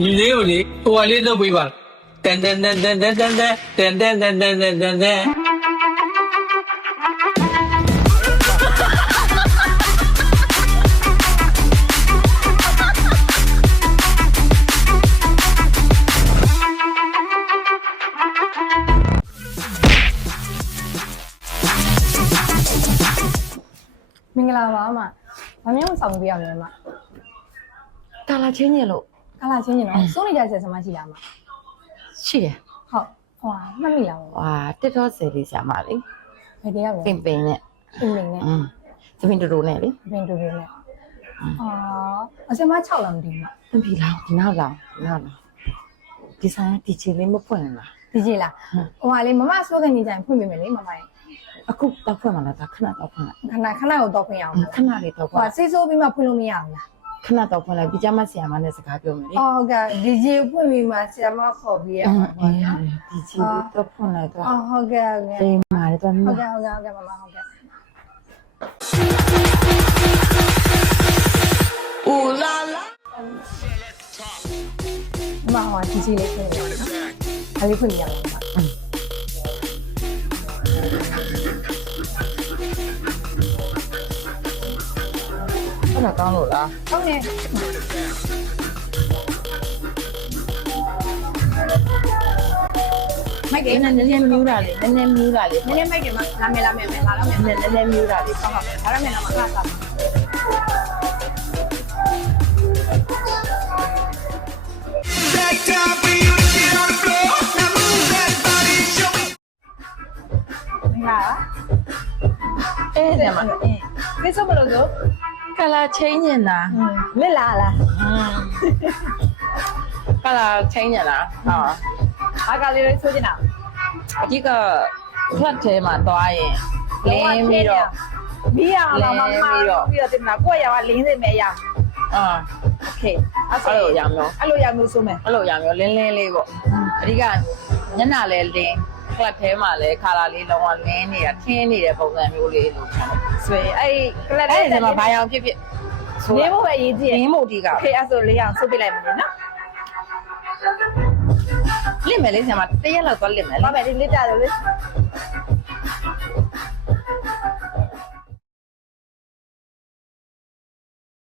ညီလေးကိုလေဟိုကလေးလုပ်ပေးပါတန်တန်တန်တန်တန်တန်တန်တန်တန်တန်တန်တန်တန်တန်မင်္ဂလာပါအမ။ဘာမျိုးဆောင်ပေးရမလဲအမ ကာလာချင်းညင်လို့ ။ကာလာချင်းချင်းတော့စိုးနေကြဆက်စမရှိလားအမ ရှိတယ် ။ဟုတ်။ဟွာမှတ်မိလား ။ဟာတစ်တော့ဆယ်လေးဆရာမလေး ။ဘယ်တရားလဲ ပင်ပင်နဲ့ ။အင်းမင်းနဲ့ သမင်တူတူနဲ့လေ ဘင်တူတူနဲ့။အာအစမ6လောက်မသိဘူး သမီးလောင်ဒီနောက်လောင်ဒီဆိုင်ဒီချီလေးမဖွင့်လား ။ဒီကြီးလား။ဟိုဟာလေမမဆိုးကနေကြရင်ဖွင့်ပေးမယ်လေမမရဲ့ အခုတော့ဖွင့်မလားဒါခဏတော့ဖွင့်လိုက် ။ခဏကိုတော့ဖွင့်ရအောင် ခဏလေးတော့ ။ ဖွင့် ဟွာဆေးဆိုးပြီးမှဖွင့်လို့မရဘူးလား ခဏတော့ဖွင့်လိုက်ဒီကြမ်းမဆရာမနဲ့စကားပြောမယ်လေ ။ဟုတ်ကဲ့ဒီကြီးဖွင့်ပြီးမှဆရာမခေါ်ပြီးရအောင်ပေါ့နော် ဒီချီလေးတော့ဖွင့်လိုက်တော့ ။အော်ဟုတ်ကဲ့ဟုတ်ကဲ့ ဒီမှာတော့ ဟုတ် မ ကဲ့ဟုတ်ကဲ့ဟုတ်ကဲ့မမဟုတ်ကဲ့ အိုလာလာ မမဟွာဒီကြီးလေးဖွင့်ရအောင်နော်။အဲ့ဒီဖွင့်ရအောင်ပါ အဲ့ဒါကောင်းလို့လား ။ဟုတ်တယ်။မိုက် ဒီ ကေ နည်းနည်းမြူးတာလေနည်းနည်းမြူးတာလေ နည်းနည်းမိုက်တယ်မလာမယ်လာတော့မယ် နည်းနည်းမြူးတာလေ ဟုတ်ဟုတ်ဒါရမယ်တော့မကစားဘူး That time for you to get on the floor. Now move that body, show me. ငါ အေးတယ်မ ကိစ္စမလို့ဆို ကလာချင်းညင်တာ လစ်လာလား ကလာချင်းညင်တာဟာ အားကလေးလေးဆိုချင်တာ အကြီးကဖတ်ထဲမှာသွားရင်လင်းပြီးတော့ မီးရအောင်မမပြီးတော့တင်တာကိုယ့်ရောလင်းစိမယ်ရ အာ โอเคအဲ့ အဲ့လိုရမျိုး အဲ့လိုရမျိုးဆိုမယ် အဲ့လိုရမျိုးလင်းလင်းလေးပေါ့အဓိကညနာလဲလင်းကလပ်ထဲမှာလဲခါလာလေးလုံးဝလင်းနေတာထင်းနေတဲ့ပုံစံမျိုးလေးလို့ခံတယ် ဆိုရင်အဲ့ကလပ် အဲ့ဒီမှာဘာရောင်ဖြစ်ဖြစ် နေဖို့ပဲရေးကြည့် လင်းမို့ဒီက โอเคအဲ့ဆိုလေးအောင်ဆုပ်ပြလိုက်မယ်နော် လင့်မယ်လေးဆရာမတရက်လောက်သွားလင့်မယ် ဘာ လေ ပဲဒီလစ်တာလို့လေ